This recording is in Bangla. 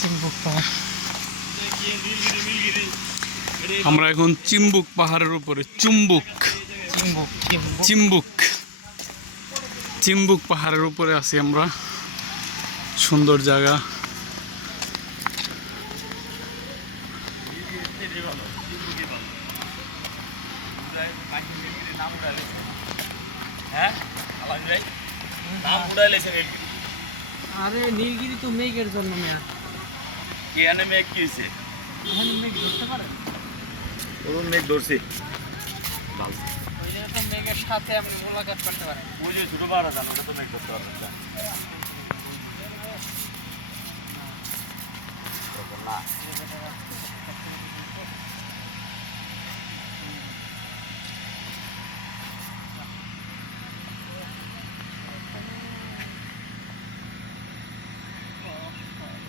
চিম্বুক পাহাড়। আমরা এখন চিম্বুক পাহাড়ের উপরে চিম্বুক চিম্বুক চিম্বুক চিম্বুক চিম্বুক পাহাড়ের উপরে আছি আমরা। সুন্দর জায়গা। আরে নীলগিরি তো মেঘের জন্য মেয়া। এখানে মেঘ কি হয়েছে? এখানে মেঘ ধরতে পারে? ওরকম মেঘ ধরছে। ওই জন্য তো মেঘের সাথে আপনি মোলাকাত করতে পারেন। ওই যে ছোট পাহাড় আছে ওটা তো মেঘ ধরতে পারবেন না।